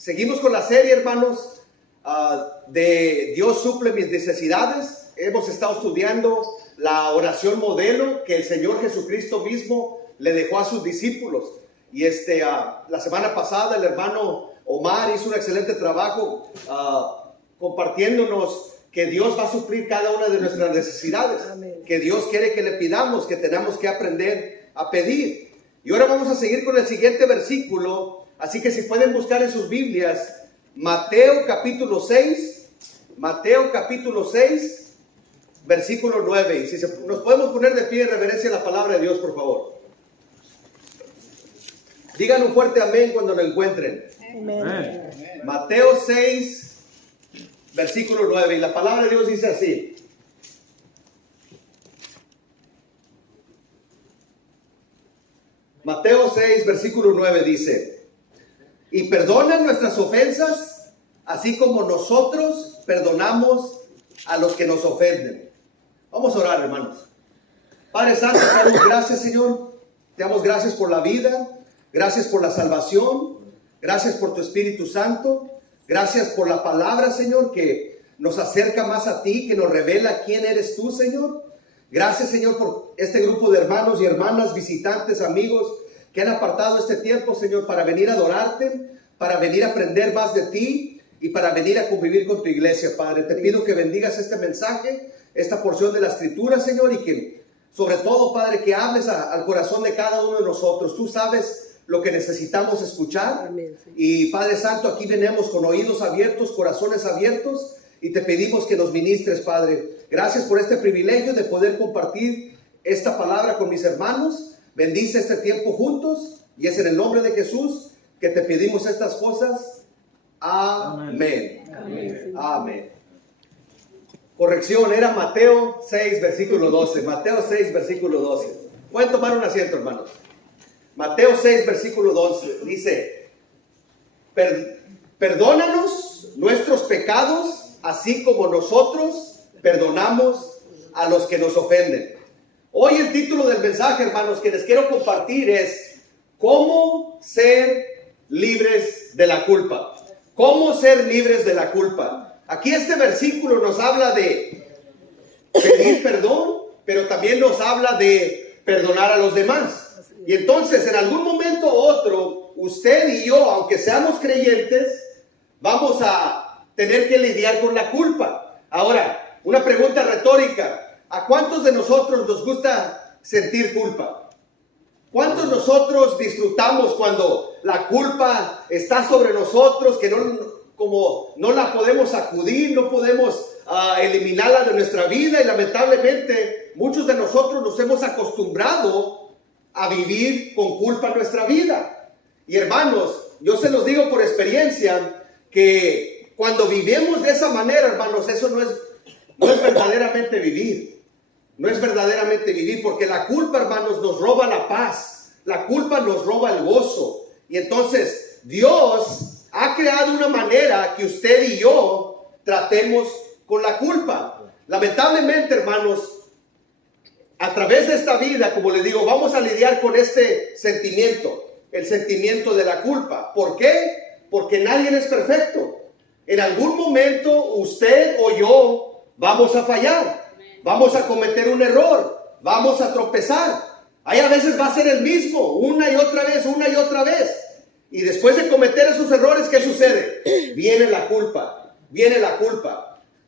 Seguimos con la serie, hermanos, de Dios suple mis necesidades. Hemos estado estudiando la oración modelo que el Señor Jesucristo mismo le dejó a sus discípulos. Y la semana pasada el hermano Omar hizo un excelente trabajo compartiéndonos que Dios va a suplir cada una de nuestras necesidades. Amén. Que Dios quiere que le pidamos, que tenemos que aprender a pedir. Y ahora vamos a seguir con el siguiente versículo. Así que si pueden buscar en sus Biblias, Mateo capítulo 6, versículo 9. Y si nos podemos poner de pie en reverencia a la palabra de Dios, por favor. Digan un fuerte amén cuando lo encuentren. Amén. Mateo 6, versículo 9. Y la palabra de Dios dice así. Mateo 6, versículo 9 dice: y perdonan nuestras ofensas, así como nosotros perdonamos a los que nos ofenden. Vamos a orar, hermanos. Padre Santo, te damos gracias, Señor. Te damos gracias por la vida. Gracias por la salvación. Gracias por tu Espíritu Santo. Gracias por la palabra, Señor, que nos acerca más a ti, que nos revela quién eres tú, Señor. Gracias, Señor, por este grupo de hermanos y hermanas, visitantes, amigos, que han apartado este tiempo, Señor, para venir a adorarte, para venir a aprender más de ti y para venir a convivir con tu iglesia, Padre. Te pido que bendigas este mensaje, esta porción de la Escritura, Señor, y que, sobre todo, Padre, que hables al corazón de cada uno de nosotros. Tú sabes lo que necesitamos escuchar. Amén. Y Padre Santo, aquí venimos con oídos abiertos, corazones abiertos, y te pedimos que nos ministres, Padre. Gracias por este privilegio de poder compartir esta palabra con mis hermanos. Bendice este tiempo juntos, y es en el nombre de Jesús que te pedimos estas cosas. Amén. Amén. Amén. Corrección, era Mateo 6, versículo 12. Mateo 6, versículo 12. Pueden tomar un asiento, hermanos. Mateo 6, versículo 12, dice: perdónanos nuestros pecados, así como nosotros perdonamos a los que nos ofenden. Hoy el título del mensaje, hermanos, que les quiero compartir es ¿cómo ser libres de la culpa? ¿Cómo ser libres de la culpa? Aquí este versículo nos habla de pedir perdón, pero también nos habla de perdonar a los demás. Y entonces, en algún momento u otro, usted y yo, aunque seamos creyentes, vamos a tener que lidiar con la culpa. Ahora, una pregunta retórica. ¿A cuántos de nosotros nos gusta sentir culpa? ¿Cuántos de nosotros disfrutamos cuando la culpa está sobre nosotros, que no la podemos sacudir, no podemos eliminarla de nuestra vida? Y lamentablemente muchos de nosotros nos hemos acostumbrado a vivir con culpa en nuestra vida. Y hermanos, yo se los digo por experiencia, que cuando vivimos de esa manera, hermanos, eso no es verdaderamente vivir. No es verdaderamente vivir, porque la culpa, hermanos, nos roba la paz. La culpa nos roba el gozo. Y entonces Dios ha creado una manera que usted y yo tratemos con la culpa. Lamentablemente, hermanos, a través de esta vida, como les digo, vamos a lidiar con este sentimiento, el sentimiento de la culpa. ¿Por qué? Porque nadie es perfecto. En algún momento usted o yo vamos a fallar. Vamos a cometer un error, vamos a tropezar. Ahí a veces va a ser el mismo, una y otra vez. Y después de cometer esos errores, ¿qué sucede? Viene la culpa.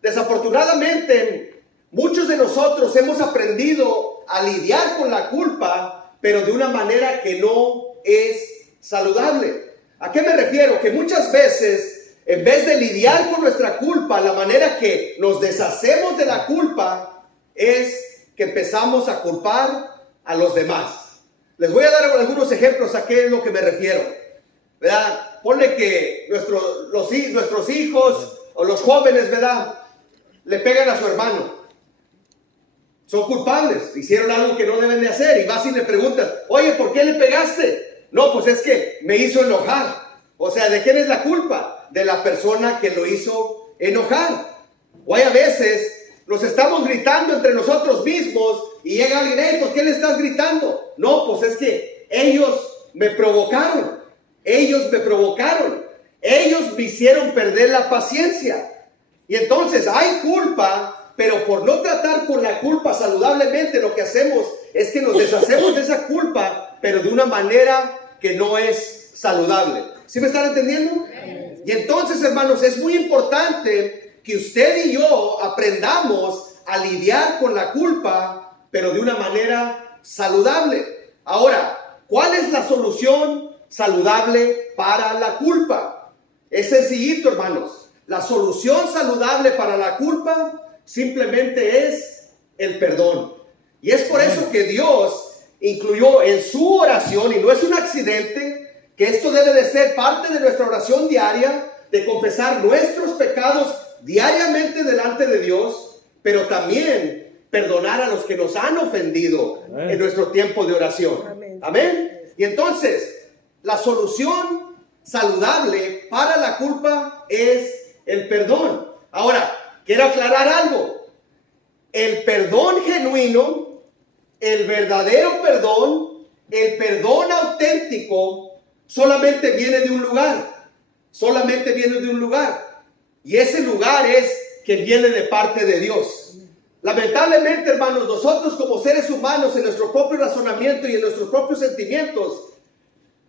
Desafortunadamente, muchos de nosotros hemos aprendido a lidiar con la culpa, pero de una manera que no es saludable. ¿A qué me refiero? Que muchas veces, en vez de lidiar con nuestra culpa, la manera que nos deshacemos de la culpa es que empezamos a culpar a los demás. Les voy a dar algunos ejemplos a qué es lo que me refiero, ¿verdad? Ponle que nuestros hijos o los jóvenes, ¿verdad?, le pegan a su hermano. Son culpables, hicieron algo que no deben de hacer, y vas y le preguntas: oye, ¿por qué le pegaste? No, pues es que me hizo enojar. O sea, ¿de quién es la culpa? De la persona que lo hizo enojar. O hay a veces nos estamos gritando entre nosotros mismos y llega alguien: hey, ¿por qué le estás gritando? No, pues es que ellos me provocaron. ellos me hicieron perder la paciencia. Y entonces hay culpa, pero por no tratar con la culpa saludablemente, lo que hacemos es que nos deshacemos de esa culpa, pero de una manera que no es saludable. ¿Sí me están entendiendo? Y entonces, hermanos, es muy importante que usted y yo aprendamos a lidiar con la culpa, pero de una manera saludable. Ahora, ¿cuál es la solución saludable para la culpa? Es sencillito, hermanos. La solución saludable para la culpa simplemente es el perdón. Y es por eso que Dios incluyó en su oración, y no es un accidente, que esto debe de ser parte de nuestra oración diaria, de confesar nuestros pecados diariamente delante de Dios, pero también perdonar a los que nos han ofendido en nuestro tiempo de oración. Amén. Y entonces, la solución saludable para la culpa es el perdón. Ahora, quiero aclarar algo. El perdón genuino, el verdadero perdón, el perdón auténtico, solamente viene de un lugar. Solamente viene de un lugar. Y ese lugar es que viene de parte de Dios. Lamentablemente, hermanos, nosotros como seres humanos, en nuestro propio razonamiento y en nuestros propios sentimientos,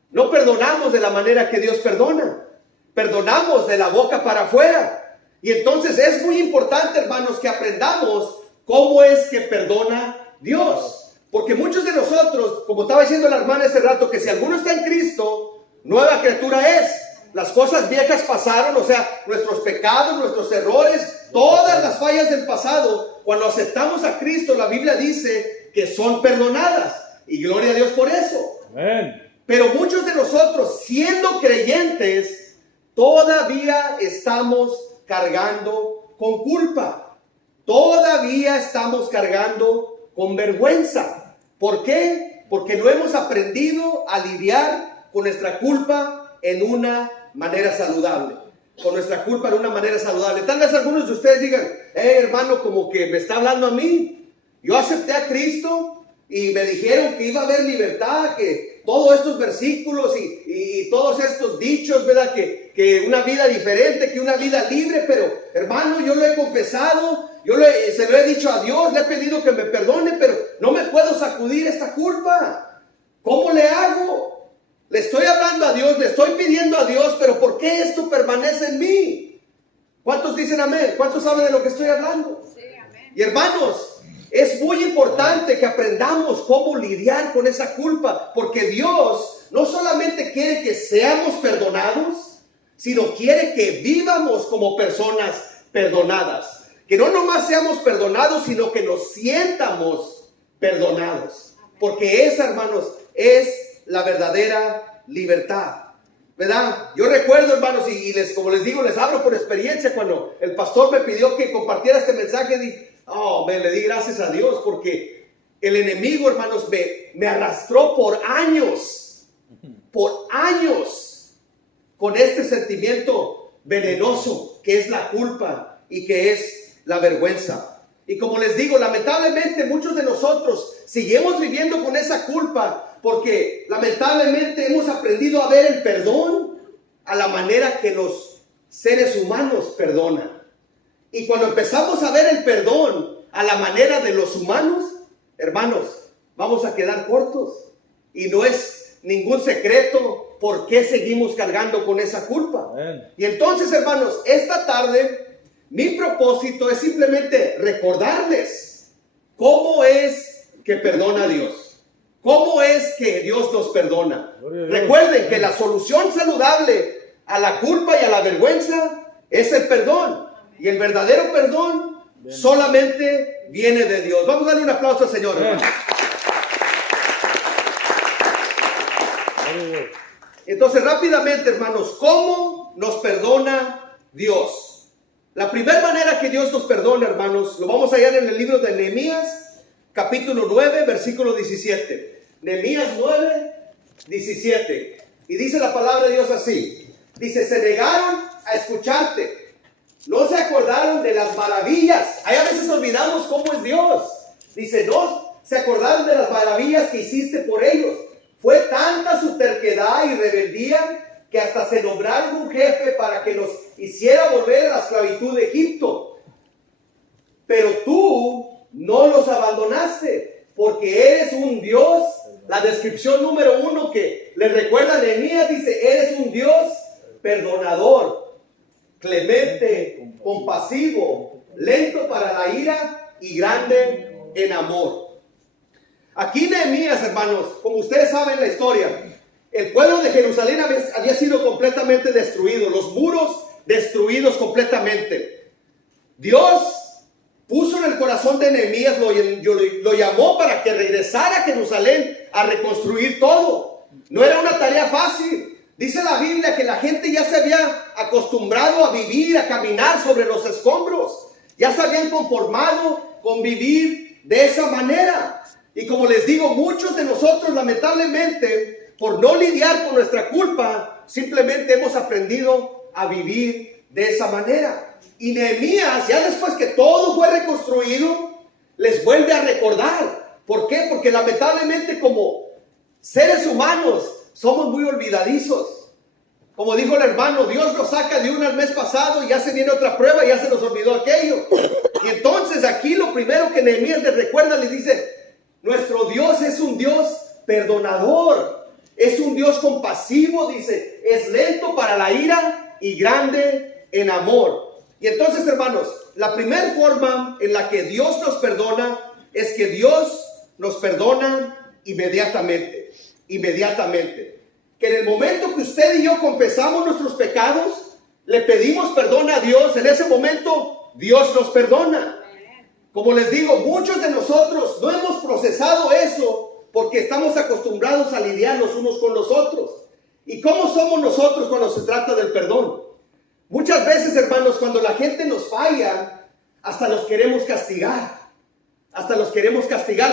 no perdonamos de la manera que Dios perdona. Perdonamos de la boca para afuera. Y entonces es muy importante, hermanos, que aprendamos cómo es que perdona Dios. Porque muchos de nosotros, como estaba diciendo la hermana hace rato, que si alguno está en Cristo, nueva criatura es. Las cosas viejas pasaron, o sea, nuestros pecados, nuestros errores, todas las fallas del pasado, cuando aceptamos a Cristo, la Biblia dice que son perdonadas. Y gloria a Dios por eso. Amén. Pero muchos de nosotros, siendo creyentes, todavía estamos cargando con culpa. Todavía estamos cargando con vergüenza. ¿Por qué? Porque no hemos aprendido a lidiar con nuestra culpa en una manera saludable. Con nuestra culpa en una manera saludable. Tal vez algunos de ustedes digan, hermano, como que me está hablando a mí. Yo acepté a Cristo y me dijeron que iba a haber libertad, que todos estos versículos y todos estos dichos, ¿verdad? Que una vida diferente, que una vida libre, pero hermano, yo lo he confesado, se lo he dicho a Dios, le he pedido que me perdone, pero no me puedo sacudir esta culpa. ¿Cómo le hago? Le estoy hablando a Dios, le estoy pidiendo a Dios, pero ¿por qué esto permanece en mí? ¿Cuántos dicen amén? ¿Cuántos saben de lo que estoy hablando? Sí, amén. Y hermanos, es muy importante que aprendamos cómo lidiar con esa culpa, porque Dios no solamente quiere que seamos perdonados, sino quiere que vivamos como personas perdonadas. Que no nomás seamos perdonados, sino que nos sientamos perdonados. Porque esa, hermanos, es la verdadera libertad, ¿verdad? Yo recuerdo, hermanos, y como les digo, les hablo por experiencia, cuando el pastor me pidió que compartiera este mensaje, le di gracias a Dios, porque el enemigo, hermanos, me arrastró por años, con este sentimiento venenoso que es la culpa y que es la vergüenza. Y como les digo, lamentablemente muchos de nosotros seguimos viviendo con esa culpa, porque lamentablemente hemos aprendido a ver el perdón a la manera que los seres humanos perdonan. Y cuando empezamos a ver el perdón a la manera de los humanos, hermanos, vamos a quedar cortos. Y no es ningún secreto por qué seguimos cargando con esa culpa. Amén. Y entonces, hermanos, esta tarde mi propósito es simplemente recordarles cómo es que perdona Dios. ¿Cómo es que Dios nos perdona? Recuerden que la solución saludable a la culpa y a la vergüenza es el perdón. Y el verdadero perdón solamente viene de Dios. Vamos a darle un aplauso al Señor, hermanos. Entonces, rápidamente, hermanos, ¿cómo nos perdona Dios? La primera manera que Dios nos perdona, hermanos, lo vamos a hallar en el libro de Nehemías, capítulo 9, versículo 17. Nehemías 9, 17. Y dice la palabra de Dios así. Dice, se negaron a escucharte. No se acordaron de las maravillas. Hay a veces olvidamos cómo es Dios. Dice, no se acordaron de las maravillas que hiciste por ellos. Fue tanta su terquedad y rebeldía que hasta se nombraron un jefe para que los hiciera volver a la esclavitud de Egipto. Pero tú no los abandonaste, porque eres un Dios. La descripción número 1 que le recuerda a Nehemías dice: eres un Dios perdonador, clemente, compasivo, lento para la ira y grande en amor. Aquí Nehemías, hermanos, como ustedes saben la historia, el pueblo de Jerusalén había sido completamente destruido, los muros destruidos completamente. Dios puso en el corazón de Nehemías, lo llamó para que regresara a Jerusalén a reconstruir todo. No era una tarea fácil. Dice la Biblia que la gente ya se había acostumbrado a vivir, a caminar sobre los escombros. Ya se habían conformado con vivir de esa manera. Y como les digo, muchos de nosotros lamentablemente, por no lidiar con nuestra culpa, simplemente hemos aprendido a vivir de esa manera. Y Nehemías, ya después que todo fue reconstruido, les vuelve a recordar. ¿Por qué? Porque lamentablemente como seres humanos somos muy olvidadizos. Como dijo el hermano, Dios nos saca de una el mes pasado y ya se viene otra prueba y ya se nos olvidó aquello. Y entonces aquí lo primero que Nehemías les recuerda, les dice: nuestro Dios es un Dios perdonador, es un Dios compasivo, dice, es lento para la ira y grande en amor. Y entonces, hermanos, la primera forma en la que Dios nos perdona es que Dios nos perdona inmediatamente. Que en el momento que usted y yo confesamos nuestros pecados, le pedimos perdón a Dios, en ese momento Dios nos perdona. Como les digo, muchos de nosotros no hemos procesado eso porque estamos acostumbrados a lidiar los unos con los otros. ¿Y cómo somos nosotros cuando se trata del perdón? Muchas veces, hermanos, cuando la gente nos falla, hasta los queremos castigar.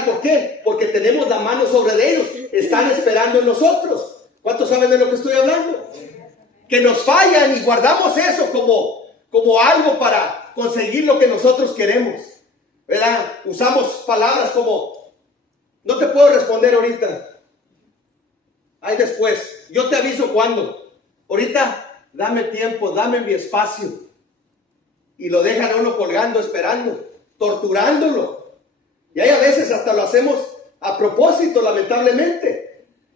¿Por qué? Porque tenemos la mano sobre ellos. Están esperando en nosotros. ¿Cuántos saben de lo que estoy hablando? Que nos fallan y guardamos eso como algo para conseguir lo que nosotros queremos, ¿verdad? Usamos palabras como: no te puedo responder ahorita, ahí después, yo te aviso cuando, ahorita dame tiempo, dame mi espacio. Y lo dejan a uno colgando, esperando, torturándolo. Y hay a veces hasta lo hacemos a propósito, lamentablemente.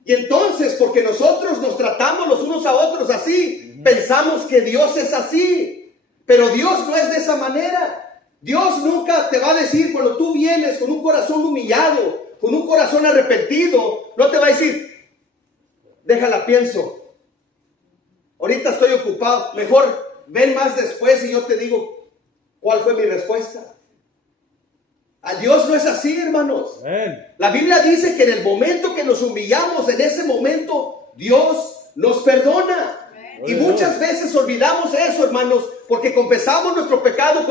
Y entonces, porque nosotros nos tratamos los unos a otros así, pensamos que Dios es así. Pero Dios no es de esa manera. Dios nunca te va a decir, cuando tú vienes con un corazón humillado, con un corazón arrepentido, no te va a decir: déjala, pienso, ahorita estoy ocupado, mejor ven más después y yo te digo cuál fue mi respuesta. A Dios no es así, hermanos. Amén. La Biblia dice que en el momento que nos humillamos, en ese momento Dios nos perdona. Amén. Y muchas veces olvidamos eso, hermanos, porque confesamos nuestro pecado,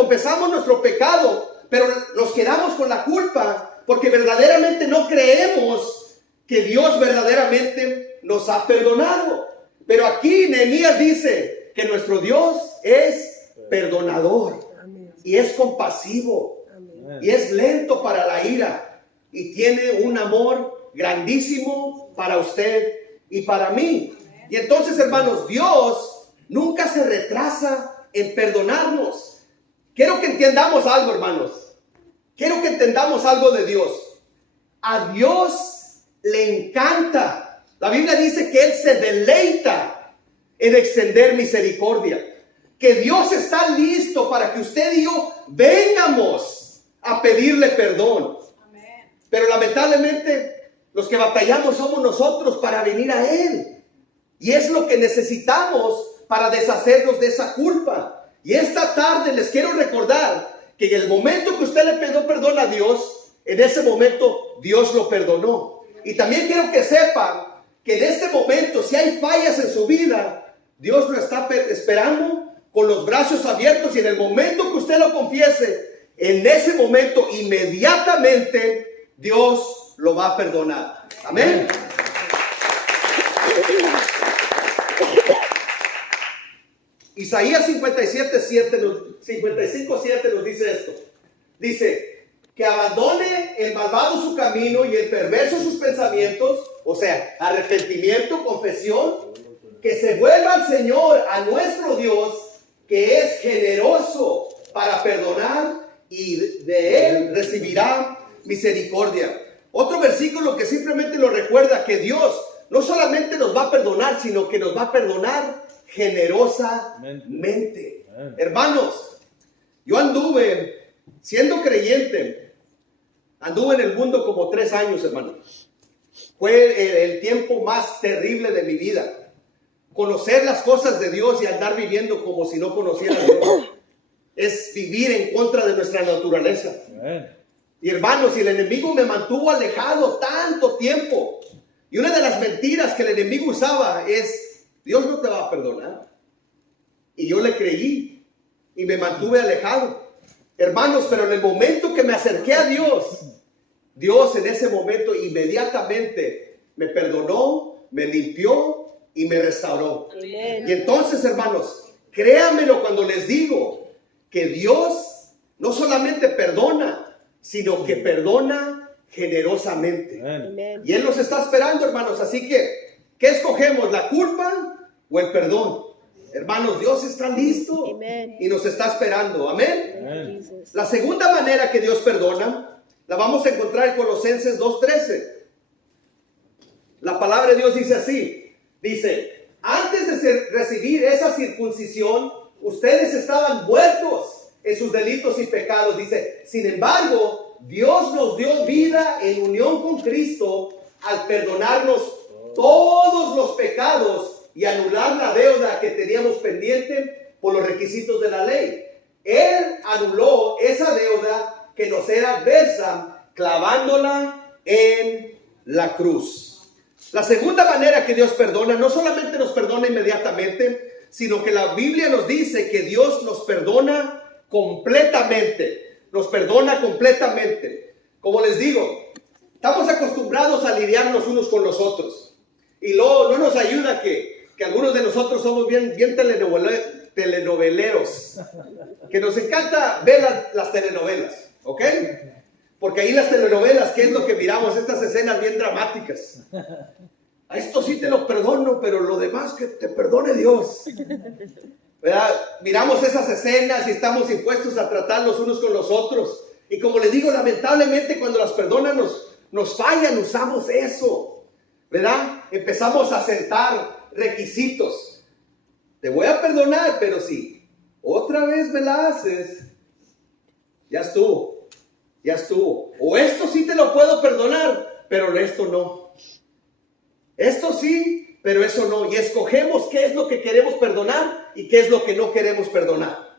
pero nos quedamos con la culpa, porque verdaderamente no creemos que Dios verdaderamente nos ha perdonado. Pero aquí Nehemías dice que nuestro Dios es perdonador y es compasivo. Y es lento para la ira y tiene un amor grandísimo para usted y para mí. Y entonces, hermanos, Dios nunca se retrasa en perdonarnos. Quiero que entendamos algo, hermanos. Quiero que entendamos algo de Dios. A Dios le encanta. La Biblia dice que Él se deleita en extender misericordia. Que Dios está listo para que usted y yo vengamos a pedirle perdón. Amén. Pero lamentablemente los que batallamos somos nosotros para venir a Él. Y es lo que necesitamos para deshacernos de esa culpa. Y esta tarde les quiero recordar que en el momento que usted le pidió perdón a Dios, en ese momento Dios lo perdonó. Y también quiero que sepan que en este momento, si hay fallas en su vida, Dios lo está esperando con los brazos abiertos. Y en el momento que usted lo confiese, en ese momento inmediatamente Dios lo va a perdonar. Amén. Isaías 55:7 nos dice esto. Dice: que abandone el malvado su camino y el perverso sus pensamientos, o sea, arrepentimiento, confesión, que se vuelva al Señor, a nuestro Dios, que es generoso para perdonar y de Él recibirá misericordia. Otro versículo que simplemente nos recuerda que Dios no solamente nos va a perdonar, sino que nos va a perdonar generosamente. Hermanos, yo anduve, siendo creyente, anduve en el mundo como 3 años, hermanos. Fue el tiempo más terrible de mi vida. Conocer las cosas de Dios y andar viviendo como si no conociera a Dios es vivir en contra de nuestra naturaleza. Y hermanos, y el enemigo me mantuvo alejado tanto tiempo. Y una de las mentiras que el enemigo usaba es: Dios no te va a perdonar. Y yo le creí y me mantuve alejado. Hermanos, pero en el momento que me acerqué a Dios, Dios en ese momento inmediatamente me perdonó, me limpió y me restauró. Amén. Y entonces, hermanos, créanmelo cuando les digo que Dios no solamente perdona, sino que perdona generosamente. Amén. Y Él nos está esperando, hermanos. Así que, ¿qué escogemos? ¿La culpa o el perdón? Hermanos, Dios está listo. Amén. Y nos está esperando. Amén. Amén. La segunda manera que Dios perdona la vamos a encontrar en Colosenses 2:13. La palabra de Dios dice así. Dice: antes de recibir esa circuncisión, ustedes estaban muertos en sus delitos y pecados. Dice: sin embargo, Dios nos dio vida en unión con Cristo al perdonarnos todos los pecados y anular la deuda que teníamos pendiente por los requisitos de la ley. Él anuló esa deuda que nos era adversa, clavándola en la cruz. La segunda manera que Dios perdona, no solamente nos perdona inmediatamente, sino que la Biblia nos dice que Dios nos perdona completamente. Nos perdona completamente. Como les digo, estamos acostumbrados a lidiarnos unos con los otros. Y luego no nos ayuda que algunos de nosotros somos bien telenoveleros. Que nos encanta ver las telenovelas, ¿ok? Porque ahí las telenovelas, ¿qué es lo que miramos? Estas escenas bien dramáticas. A esto sí te lo perdono, pero lo demás que te perdone Dios. ¿Verdad? Miramos esas escenas y estamos impuestos a tratarlos unos con los otros. Y como les digo, lamentablemente cuando las personas nos fallan, usamos eso. ¿Verdad? Empezamos a sentar requisitos. Te voy a perdonar, pero si otra vez me la haces, ya estuvo. Ya estuvo. O esto sí te lo puedo perdonar, pero esto no. Esto sí, pero eso no. Y escogemos qué es lo que queremos perdonar y qué es lo que no queremos perdonar.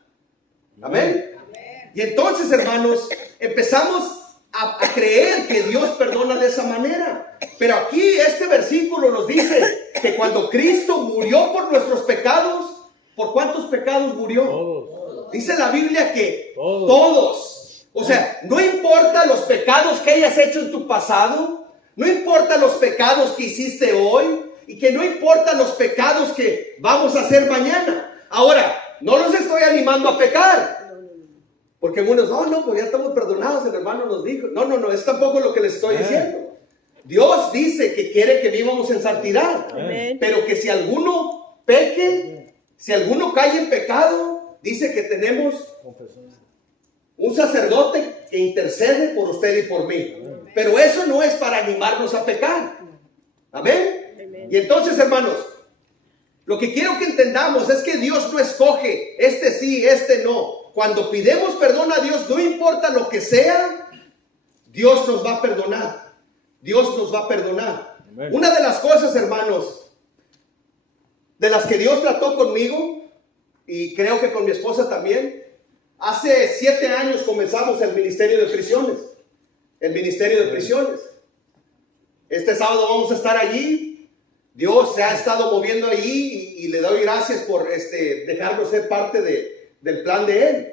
Amén. Amén. Y entonces, hermanos, empezamos a creer que Dios perdona de esa manera. Pero aquí este versículo nos dice que cuando Cristo murió por nuestros pecados, ¿por cuántos pecados murió? Todos. Dice la Biblia que todos. O sea, no importa los pecados que hayas hecho en tu pasado, no importa los pecados que hiciste hoy y que no importa los pecados que vamos a hacer mañana. Ahora, no los estoy animando a pecar. Porque algunos, pues ya estamos perdonados, el hermano nos dijo. No, es tampoco lo que les estoy diciendo. Dios dice que quiere que vivamos en santidad. Amén. Pero que si alguno peque, si alguno cae en pecado, dice que tenemos un sacerdote que intercede por usted y por mí. Amén. Pero eso no es para animarnos a pecar. Amén. Amén. Y entonces, hermanos, lo que quiero que entendamos es que Dios no escoge este sí, este no. Cuando pidemos perdón a Dios, no importa lo que sea, Dios nos va a perdonar. Dios nos va a perdonar. Amén. Una de las cosas, hermanos, de las que Dios trató conmigo, y creo que con mi esposa también, hace 7 años comenzamos el ministerio de prisiones. El ministerio de prisiones. Este sábado vamos a estar allí. Dios se ha estado moviendo allí y le doy gracias por dejarnos ser parte del plan de Él.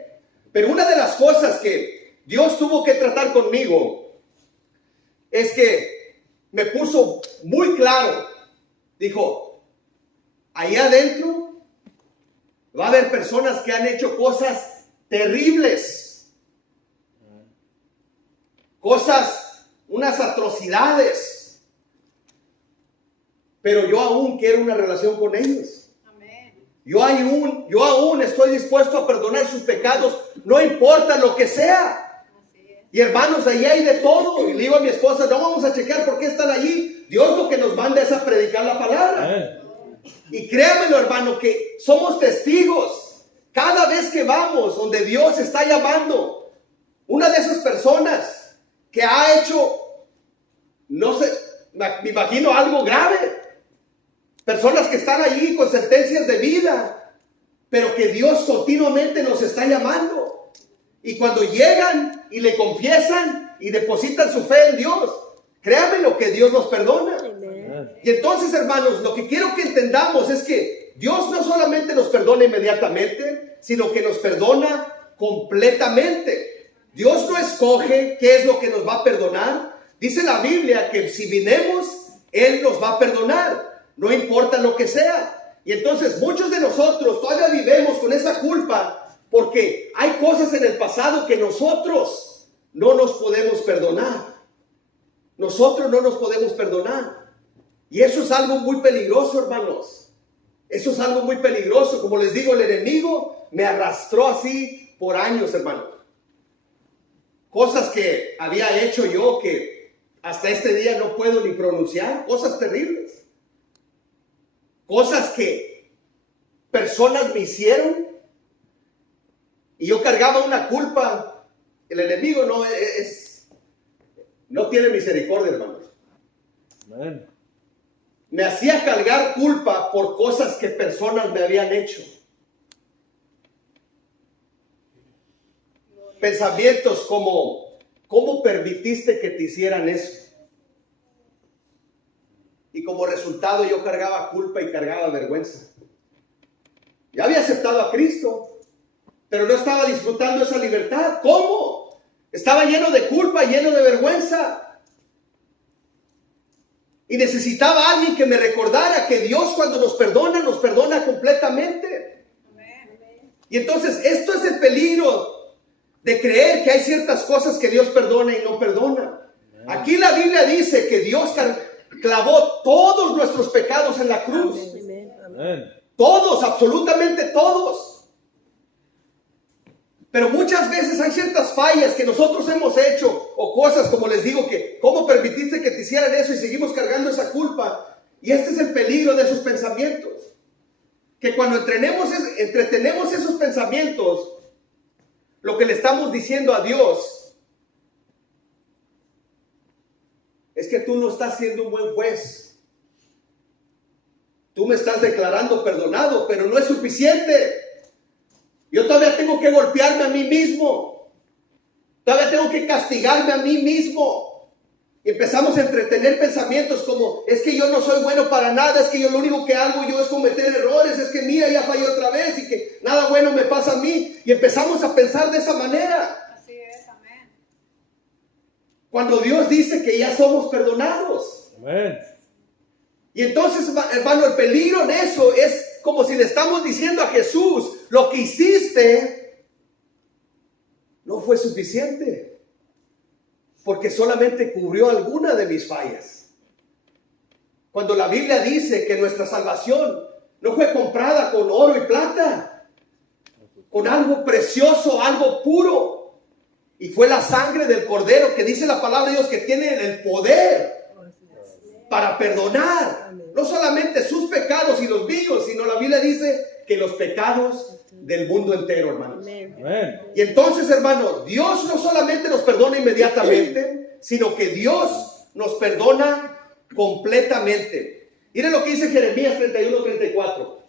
Pero una de las cosas que Dios tuvo que tratar conmigo es que me puso muy claro. Dijo, ahí adentro va a haber personas que han hecho cosas terribles, cosas, unas atrocidades. pero yo aún quiero una relación con ellos. Yo aún estoy dispuesto a perdonar sus pecados, no importa lo que sea. Y hermanos, ahí hay de todo. Y le digo a mi esposa, no vamos a checar por qué están allí. Dios lo que nos manda es a predicar la palabra. Y créanmelo, hermano, que somos testigos. Cada vez que vamos donde Dios está llamando, una de esas personas que ha hecho, no sé, me imagino algo grave. Personas que están allí con sentencias de vida, pero que Dios continuamente nos está llamando. Y cuando llegan y le confiesan y depositan su fe en Dios, créanme lo que Dios nos perdona. Amén. Y entonces, hermanos, lo que quiero que entendamos es que Dios no solamente nos perdona inmediatamente, sino que nos perdona completamente. Dios no escoge qué es lo que nos va a perdonar. Dice la Biblia que si vinimos, Él nos va a perdonar. No importa lo que sea. Y entonces muchos de nosotros todavía vivimos con esa culpa porque hay cosas en el pasado que nosotros no nos podemos perdonar. Nosotros no nos podemos perdonar. Y eso es algo muy peligroso, hermanos. Eso es algo muy peligroso. Como les digo, el enemigo me arrastró así por años, hermanos. Cosas que había hecho yo que hasta este día no puedo ni pronunciar. Cosas terribles. Cosas que personas me hicieron y yo cargaba una culpa. El enemigo no tiene misericordia, hermanos. Amén. Me hacía cargar culpa por cosas que personas me habían hecho. Pensamientos como, ¿cómo permitiste que te hicieran eso? Y como resultado yo cargaba culpa y cargaba vergüenza. Ya había aceptado a Cristo, pero no estaba disfrutando esa libertad. ¿Cómo? Estaba lleno de culpa, lleno de vergüenza. Y necesitaba a alguien que me recordara que Dios cuando nos perdona completamente. Y entonces esto es el peligro de creer que hay ciertas cosas que Dios perdona y no perdona. Aquí la Biblia dice que Dios clavó todos nuestros pecados en la cruz. Amén. Todos, absolutamente todos. Pero muchas veces hay ciertas fallas que nosotros hemos hecho o cosas, como les digo, que ¿cómo permitiste que te hicieran eso? Y seguimos cargando esa culpa. Y este es el peligro de esos pensamientos. Que cuando entretenemos esos pensamientos, lo que le estamos diciendo a Dios es que tú no estás siendo un buen juez. Tú me estás declarando perdonado, pero no es suficiente. Yo todavía tengo que golpearme a mí mismo. Todavía tengo que castigarme a mí mismo. Y empezamos a entretener pensamientos como, es que yo no soy bueno para nada, es que yo lo único que hago yo es cometer errores, es que mira, ya fallé otra vez y que nada bueno me pasa a mí. Y empezamos a pensar de esa manera. Así es, amén. Cuando Dios dice que ya somos perdonados. Amén. Y entonces, hermano, el peligro en eso es como si le estamos diciendo a Jesús, lo que hiciste no fue suficiente, porque solamente cubrió alguna de mis fallas. Cuando la Biblia dice que nuestra salvación no fue comprada con oro y plata, con algo precioso, algo puro, y fue la sangre del Cordero, que dice la palabra de Dios que tiene el poder para perdonar no solamente sus pecados y los míos, sino la Biblia dice que los pecados del mundo entero, hermanos. Amén. Y entonces, hermano, Dios no solamente nos perdona inmediatamente, sino que Dios nos perdona completamente. Miren lo que dice Jeremías 31:34.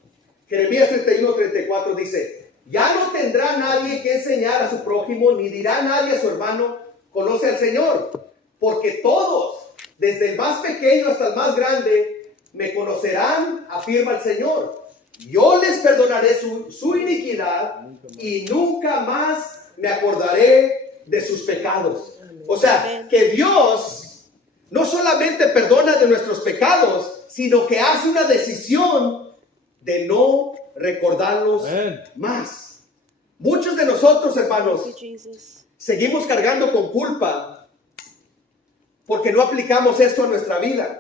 Jeremías 31:34 dice, ya no tendrá nadie que enseñar a su prójimo, ni dirá nadie a su hermano, conoce al Señor, porque todos, desde el más pequeño hasta el más grande, me conocerán, afirma el Señor. Yo les perdonaré su iniquidad y nunca más me acordaré de sus pecados. O sea, que Dios no solamente perdona de nuestros pecados, sino que hace una decisión de no recordarlos más. Muchos de nosotros, hermanos, seguimos cargando con culpa porque no aplicamos esto a nuestra vida.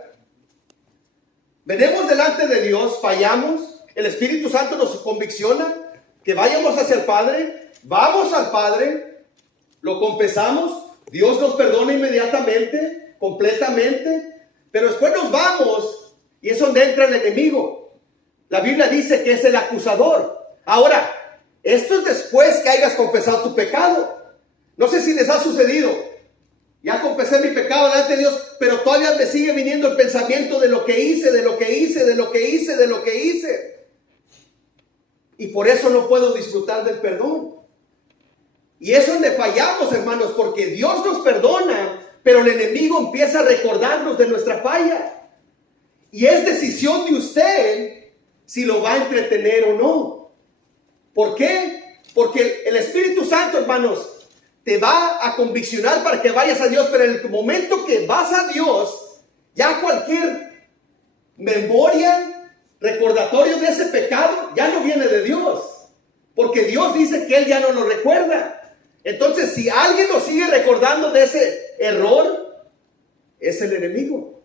Venimos delante de Dios, fallamos, el Espíritu Santo nos convicciona que vayamos hacia el Padre, vamos al Padre, lo confesamos, Dios nos perdona inmediatamente, completamente, pero después nos vamos y es donde entra el enemigo. La Biblia dice que es el acusador. Ahora, esto es después que hayas confesado tu pecado. No sé si les ha sucedido. Ya confesé mi pecado delante de Dios, pero todavía me sigue viniendo el pensamiento de lo que hice, de lo que hice, de lo que hice, de lo que hice. Y por eso no puedo disfrutar del perdón. Y es donde fallamos, hermanos, porque Dios nos perdona, pero el enemigo empieza a recordarnos de nuestra falla. Y es decisión de usted si lo va a entretener o no. ¿Por qué? Porque el Espíritu Santo, hermanos, te va a conviccionar para que vayas a Dios, pero en el momento que vas a Dios, ya cualquier memoria, recordatorio de ese pecado, ya no viene de Dios, porque Dios dice que Él ya no lo recuerda. Entonces, si alguien nos sigue recordando de ese error, es el enemigo,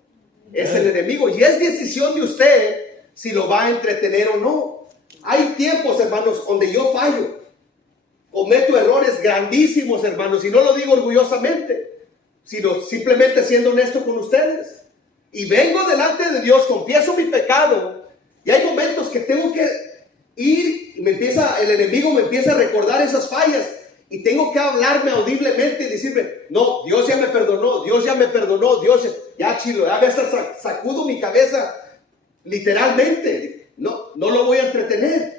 es el enemigo, y es decisión de usted si lo va a entretener o no. Hay tiempos, hermanos, donde yo fallo. Cometo errores grandísimos, hermanos, y no lo digo orgullosamente, sino simplemente siendo honesto con ustedes. Y vengo delante de Dios, confieso mi pecado, y hay momentos que tengo que ir, y el enemigo me empieza a recordar esas fallas, y tengo que hablarme audiblemente y decirme, no, Dios ya me perdonó, Dios ya me perdonó, ya chilo, a veces sacudo mi cabeza literalmente, no lo voy a entretener.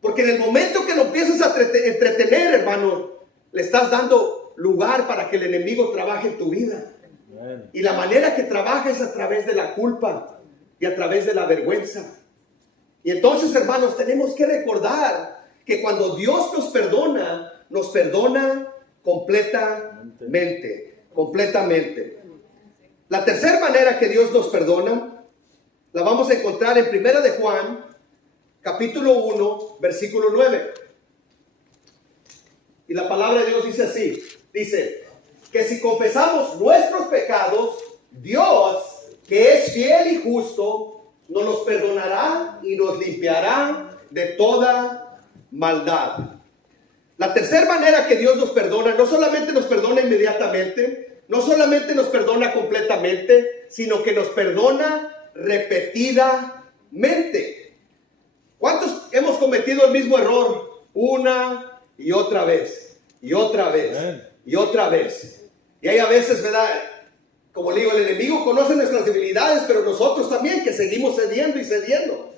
Porque en el momento que lo empiezas a entretener, hermano, le estás dando lugar para que el enemigo trabaje en tu vida. Amen. Y la manera que trabaja es a través de la culpa y a través de la vergüenza. Y entonces, hermanos, tenemos que recordar que cuando Dios nos perdona completamente. Completamente. La tercera manera que Dios nos perdona, la vamos a encontrar en 1 de Juan, capítulo 1, versículo 9. Y la palabra de Dios dice así. Dice que si confesamos nuestros pecados, Dios, que es fiel y justo, nos los perdonará y nos limpiará de toda maldad. La tercera manera que Dios nos perdona, no solamente nos perdona inmediatamente, no solamente nos perdona completamente, sino que nos perdona repetidamente. ¿Cuántos hemos cometido el mismo error una y otra vez? Y otra vez. Y otra vez. Y hay a veces, ¿verdad? Como le digo, el enemigo conoce nuestras debilidades, pero nosotros también, que seguimos cediendo y cediendo.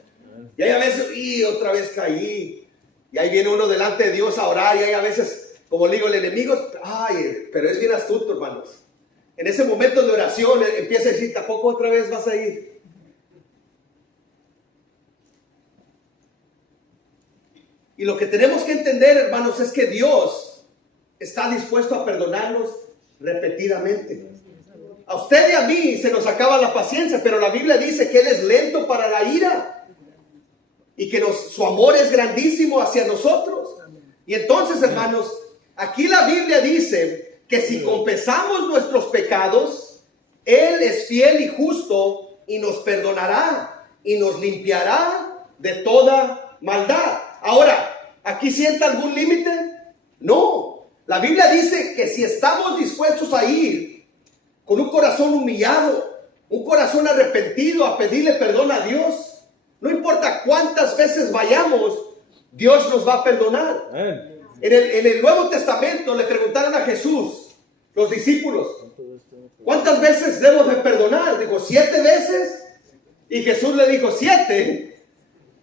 Y hay a veces, y otra vez caí. Y ahí viene uno delante de Dios a orar. Y hay a veces, como le digo, el enemigo, pero es bien astuto, hermanos. En ese momento de oración empieza a decir, tampoco otra vez vas a ir. Y lo que tenemos que entender, hermanos, es que Dios está dispuesto a perdonarnos repetidamente. A usted y a mí se nos acaba la paciencia, pero la Biblia dice que Él es lento para la ira y que su amor es grandísimo hacia nosotros. Y entonces, hermanos, aquí la Biblia dice que si confesamos nuestros pecados, Él es fiel y justo y nos perdonará y nos limpiará de toda maldad. Ahora, ¿aquí sienta algún límite? No. La Biblia dice que si estamos dispuestos a ir con un corazón humillado, un corazón arrepentido a pedirle perdón a Dios, no importa cuántas veces vayamos, Dios nos va a perdonar. En el Nuevo Testamento le preguntaron a Jesús, los discípulos, ¿cuántas veces debemos de perdonar? Dijo, 7 veces. Y Jesús le dijo, 7.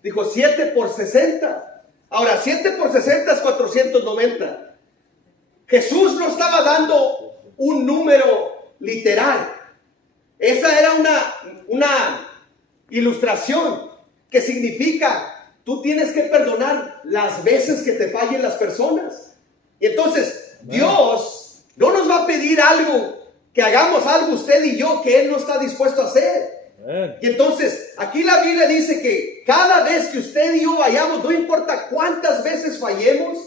Dijo, 7 por 60. Ahora, 7 por 60 es 490. Jesús no estaba dando un número literal. Esa era una ilustración que significa, tú tienes que perdonar las veces que te fallen las personas. Y entonces, Dios no nos va a pedir algo, que hagamos algo usted y yo, que Él no está dispuesto a hacer. Y entonces, aquí la Biblia dice que cada vez que usted y yo vayamos, no importa cuántas veces fallemos,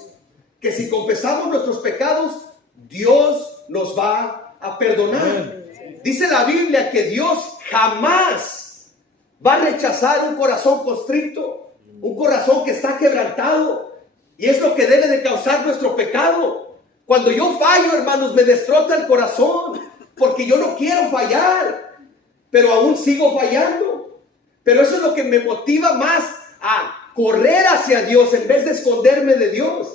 que si confesamos nuestros pecados, Dios nos va a perdonar. Dice la Biblia que Dios jamás va a rechazar un corazón constricto, un corazón que está quebrantado. Y es lo que debe de causar nuestro pecado. Cuando yo fallo, hermanos, me destroza el corazón, porque yo no quiero fallar, pero aún sigo fallando. Pero eso es lo que me motiva más a correr hacia Dios en vez de esconderme de Dios.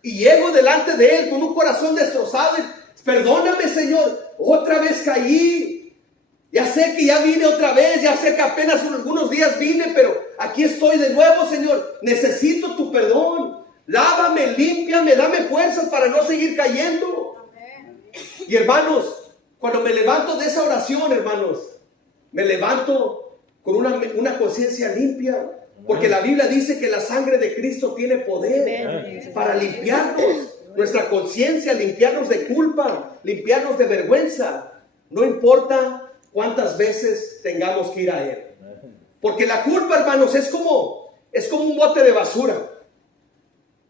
Y llego delante de Él con un corazón destrozado y, perdóname, Señor, otra vez caí. Ya sé que ya vine otra vez, ya sé que apenas algunos días vine, pero aquí estoy de nuevo, Señor. Necesito tu perdón. Lávame, límpiame, dame fuerzas para no seguir cayendo. Y hermanos, cuando me levanto de esa oración, hermanos, me levanto con una conciencia limpia. Porque la Biblia dice que la sangre de Cristo tiene poder para limpiarnos, nuestra conciencia, limpiarnos de culpa, limpiarnos de vergüenza. No importa cuántas veces tengamos que ir a Él. Porque la culpa, hermanos, es como un bote de basura,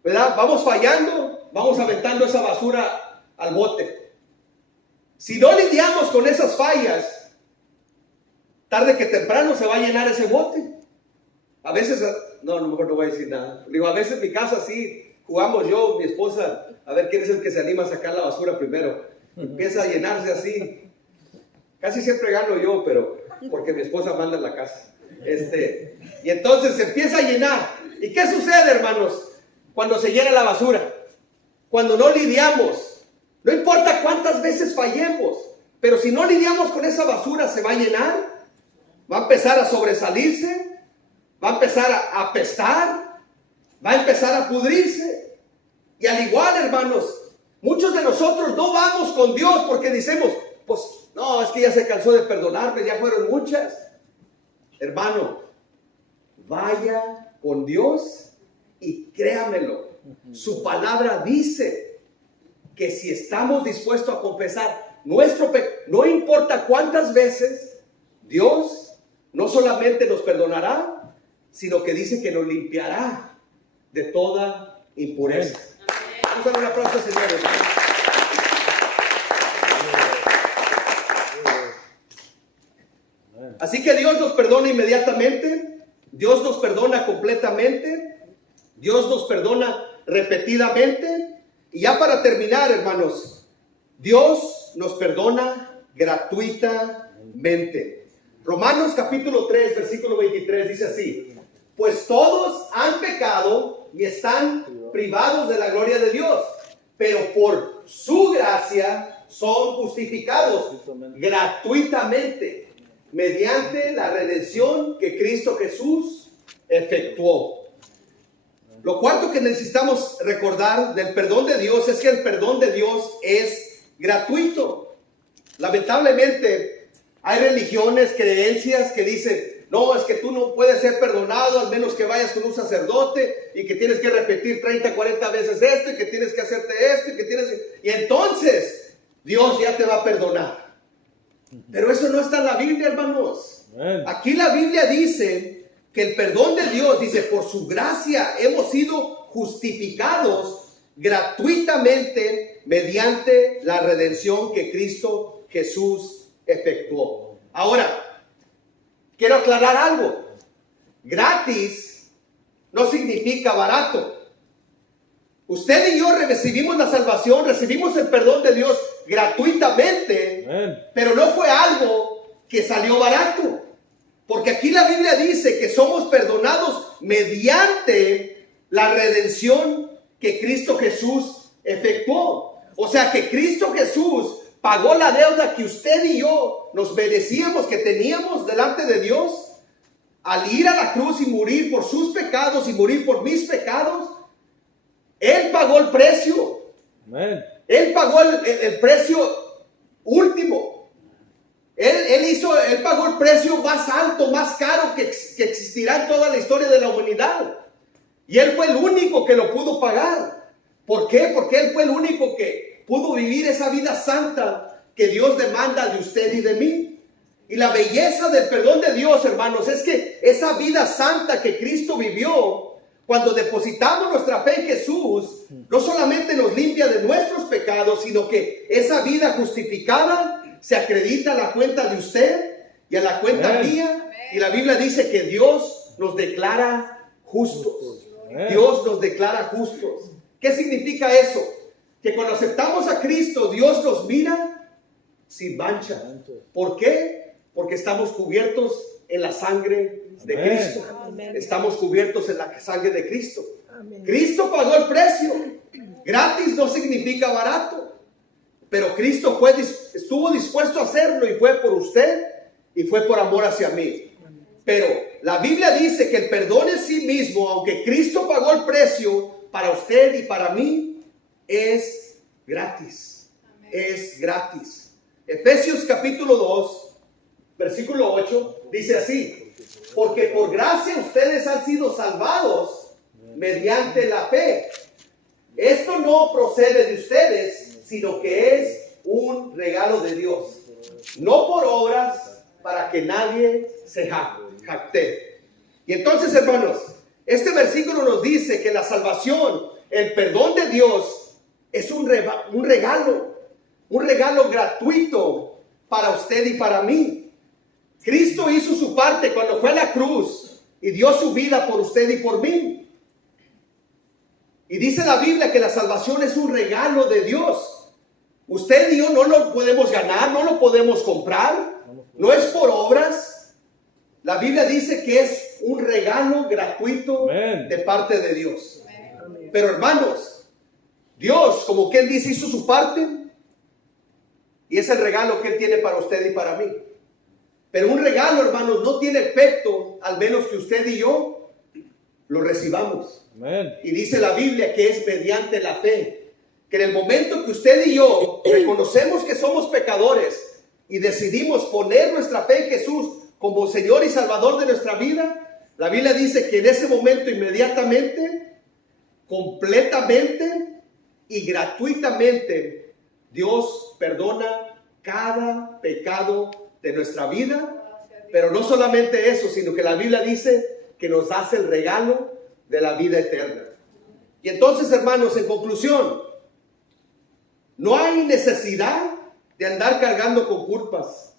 ¿verdad? Vamos fallando, vamos aventando esa basura al bote. Si no lidiamos con esas fallas, tarde que temprano se va a llenar ese bote. A veces, no, a lo mejor no voy a decir nada. Digo, a veces en mi casa sí, jugamos yo, mi esposa, a ver quién es el que se anima a sacar la basura primero. Empieza a llenarse así. Casi siempre gano yo, pero porque mi esposa manda en la casa. Y entonces se empieza a llenar. ¿Y qué sucede, hermanos? Cuando se llena la basura, cuando no lidiamos, no importa cuántas veces fallemos, pero si no lidiamos con esa basura, se va a llenar, va a empezar a sobresalirse, va a empezar a apestar, va a empezar a pudrirse. Y al igual, hermanos, muchos de nosotros no vamos con Dios porque decimos, pues no, es que ya se cansó de perdonarme, ya fueron muchas. Hermano, vaya con Dios y créamelo, su palabra dice que si estamos dispuestos a confesar nuestro pecado, no importa cuántas veces, Dios no solamente nos perdonará, sino que dice que nos limpiará de toda impureza. Vamos a dar un aplauso al Señor. Así que Dios nos perdona inmediatamente, Dios nos perdona completamente, Dios nos perdona repetidamente. Y ya para terminar, hermanos, Dios nos perdona gratuitamente. Romanos capítulo 3, versículo 23 dice así: pues todos han pecado y están privados de la gloria de Dios, pero por su gracia son justificados gratuitamente mediante la redención que Cristo Jesús efectuó. Lo cuarto que necesitamos recordar del perdón de Dios es que el perdón de Dios es gratuito. Lamentablemente hay religiones, creencias que dicen, no, es que tú no puedes ser perdonado al menos que vayas con un sacerdote y que tienes que repetir 30, 40 veces esto y que tienes que hacerte esto y entonces Dios ya te va a perdonar. Pero eso no está en la Biblia, hermanos. Aquí la Biblia dice que el perdón de Dios, dice, por su gracia hemos sido justificados gratuitamente mediante la redención que Cristo Jesús efectuó. Ahora, quiero aclarar algo. Gratis no significa barato. Usted y yo recibimos la salvación, recibimos el perdón de Dios gratuitamente, pero no fue algo que salió barato. Porque aquí la Biblia dice que somos perdonados mediante la redención que Cristo Jesús efectuó. O sea que Cristo Jesús pagó la deuda que usted y yo nos merecíamos, que teníamos delante de Dios, al ir a la cruz y morir por sus pecados y morir por mis pecados. Él pagó el precio. Amén. Él pagó el precio último. Él pagó el precio más alto, más caro que existirá en toda la historia de la humanidad. Y Él fue el único que lo pudo pagar. ¿Por qué? Porque Él fue el único que pudo vivir esa vida santa que Dios demanda de usted y de mí. Y la belleza del perdón de Dios, hermanos, es que esa vida santa que Cristo vivió, cuando depositamos nuestra fe en Jesús, no solamente nos limpia de nuestros pecados, sino que esa vida justificada se acredita a la cuenta de usted y a la cuenta mía Y la Biblia dice que Dios nos declara justos. Dios nos declara justos. ¿Qué significa eso? Que cuando aceptamos a Cristo, Dios nos mira sin mancha. ¿Por qué? Porque estamos cubiertos en la sangre de Cristo. Estamos cubiertos en la sangre de Cristo. Cristo pagó el precio. Gratis no significa barato. Pero Cristo estuvo dispuesto a hacerlo, y fue por usted y fue por amor hacia mí. Pero la Biblia dice que el perdón en sí mismo, aunque Cristo pagó el precio para usted y para mí, es gratis. Es gratis. Efesios capítulo 2, versículo 8, dice así: porque por gracia ustedes han sido salvados mediante la fe. Esto no procede de ustedes, sino que es un regalo de Dios, no por obras, para que nadie se jacte. Y entonces, hermanos, este versículo nos dice que la salvación, el perdón de Dios, es un regalo gratuito para usted y para mí. Cristo hizo su parte cuando fue a la cruz y dio su vida por usted y por mí. Y dice la Biblia que la salvación es un regalo de Dios. Usted y yo no lo podemos ganar, no lo podemos comprar, no es por obras. La Biblia dice que es un regalo gratuito de parte de Dios. Pero hermanos, Dios, como que Él dice, hizo su parte, y es el regalo que Él tiene para usted y para mí. Pero un regalo, hermanos, no tiene efecto al menos que usted y yo lo recibamos. Y dice la Biblia que es mediante la fe. Que en el momento que usted y yo reconocemos que somos pecadores y decidimos poner nuestra fe en Jesús como Señor y Salvador de nuestra vida, la Biblia dice que en ese momento inmediatamente, completamente y gratuitamente, Dios perdona cada pecado de nuestra vida. Pero no solamente eso, sino que la Biblia dice que nos hace el regalo de la vida eterna. Y entonces, hermanos, en conclusión, no hay necesidad de andar cargando con culpas.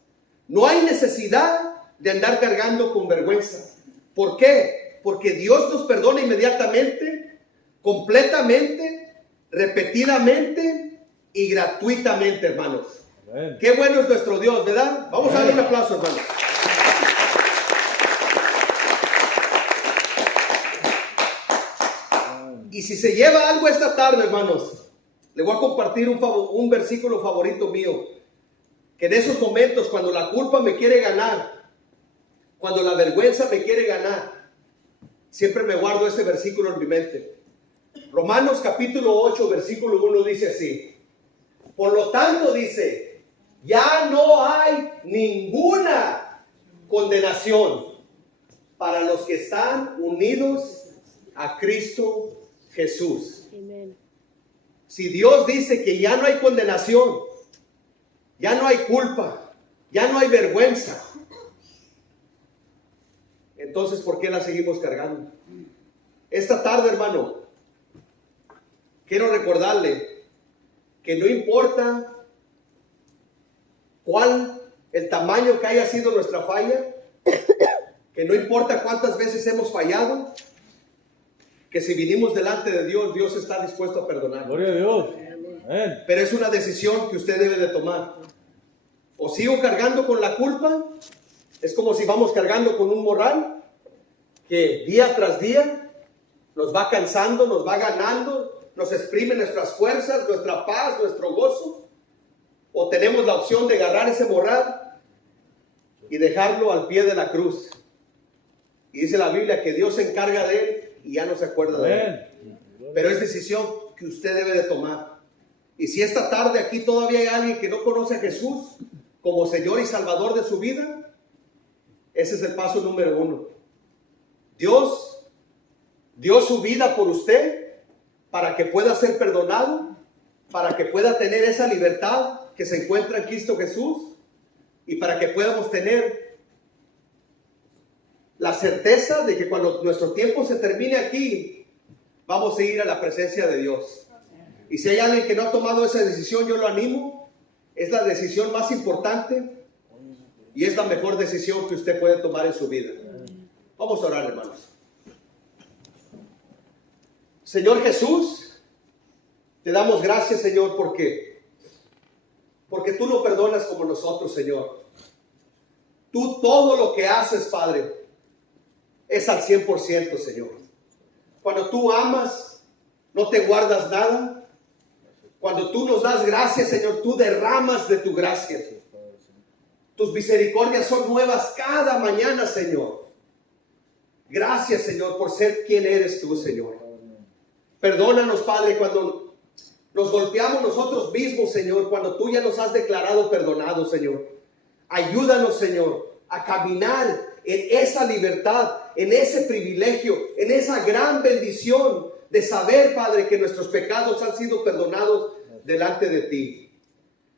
No hay necesidad de andar cargando con vergüenza. ¿Por qué? Porque Dios nos perdona inmediatamente, completamente, repetidamente y gratuitamente, hermanos. Amén. Qué bueno es nuestro Dios, ¿verdad? Vamos a darle un aplauso, hermanos. Y si se lleva algo esta tarde, hermanos, le voy a compartir un versículo favorito mío. Que en esos momentos, cuando la culpa me quiere ganar, cuando la vergüenza me quiere ganar, siempre me guardo ese versículo en mi mente. Romanos capítulo 8, versículo 1 dice así: por lo tanto, dice, ya no hay ninguna condenación para los que están unidos a Cristo Jesús. Amen. Si Dios dice que ya no hay condenación, ya no hay culpa, ya no hay vergüenza, entonces ¿por qué la seguimos cargando? Esta tarde, hermano, quiero recordarle que no importa cuál el tamaño que haya sido nuestra falla, que no importa cuántas veces hemos fallado, que si vinimos delante de Dios, Dios está dispuesto a perdonar. Gloria a Dios. Amén. Pero es una decisión que usted debe de tomar. O sigo cargando con la culpa, es como si vamos cargando con un morral que día tras día nos va cansando, nos va ganando, nos exprime nuestras fuerzas, nuestra paz, nuestro gozo. O tenemos la opción de agarrar ese morral y dejarlo al pie de la cruz. Y dice la Biblia que Dios se encarga de él y ya no se acuerda de él. Pero es decisión que usted debe de tomar. Y si esta tarde aquí todavía hay alguien que no conoce a Jesús como Señor y Salvador de su vida, ese es el paso número 1. Dios dio su vida por usted para que pueda ser perdonado, para que pueda tener esa libertad que se encuentra en Cristo Jesús y para que podamos tener la certeza de que cuando nuestro tiempo se termine aquí, vamos a ir a la presencia de Dios. Y si hay alguien que no ha tomado esa decisión, yo lo animo. Es la decisión más importante Y es la mejor decisión que usted puede tomar en su vida. Vamos a orar, hermanos. Señor Jesús, te damos gracias, Señor, porque tú no perdonas como nosotros, Señor. Tú todo lo que haces, Padre, es al 100%, Señor. Cuando tú amas, no te guardas nada. Cuando tú nos das gracias, Señor, tú derramas de tu gracia. Tus misericordias son nuevas cada mañana, Señor. Gracias, Señor, por ser quien eres tú, Señor. Perdónanos, Padre, cuando nos golpeamos nosotros mismos, Señor, cuando tú ya nos has declarado perdonados, Señor. Ayúdanos, Señor, a caminar en esa libertad, en ese privilegio, en esa gran bendición de saber, Padre, que nuestros pecados han sido perdonados delante de ti.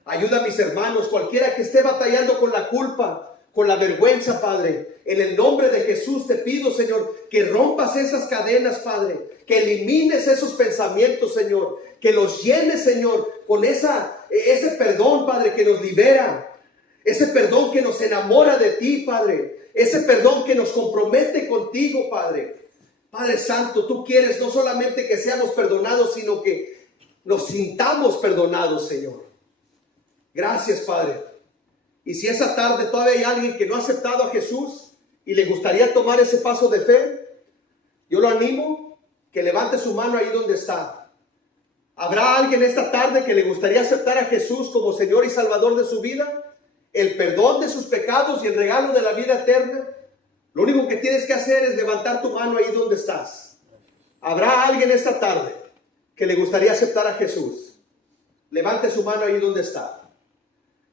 Ayuda a mis hermanos, cualquiera que esté batallando con la culpa, con la vergüenza, Padre. En el nombre de Jesús te pido, Señor, que rompas esas cadenas, Padre. Que elimines esos pensamientos, Señor. Que los llenes, Señor, con ese perdón, Padre, que nos libera. Ese perdón que nos enamora de ti, Padre. Ese perdón que nos compromete contigo, Padre. Padre Santo, tú quieres no solamente que seamos perdonados, sino que nos sintamos perdonados, Señor. Gracias, Padre. Y si esa tarde todavía hay alguien que no ha aceptado a Jesús y le gustaría tomar ese paso de fe, yo lo animo que levante su mano ahí donde está. ¿Habrá alguien esta tarde que le gustaría aceptar a Jesús como Señor y Salvador de su vida? El perdón de sus pecados y el regalo de la vida eterna. Lo único que tienes que hacer es levantar tu mano ahí donde estás. ¿Habrá alguien esta tarde que le gustaría aceptar a Jesús? Levante su mano ahí donde está.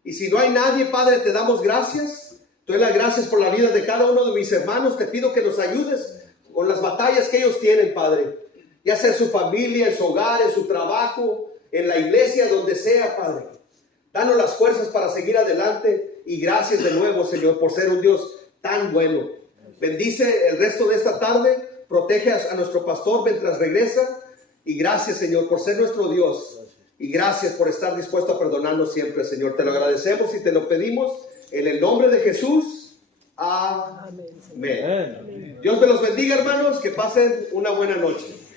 Y si no hay nadie, Padre, te damos gracias. Te doy las gracias por la vida de cada uno de mis hermanos. Te pido que nos ayudes con las batallas que ellos tienen, Padre. Ya sea en su familia, en su hogar, en su trabajo, en la iglesia, donde sea, Padre. Danos las fuerzas para seguir adelante. Y gracias de nuevo, Señor, por ser un Dios tan bueno. Bendice el resto de esta tarde. Protege a nuestro pastor mientras regresa. Y gracias, Señor, por ser nuestro Dios. Y gracias por estar dispuesto a perdonarnos siempre, Señor. Te lo agradecemos y te lo pedimos en el nombre de Jesús. Amén. Dios me los bendiga, hermanos. Que pasen una buena noche.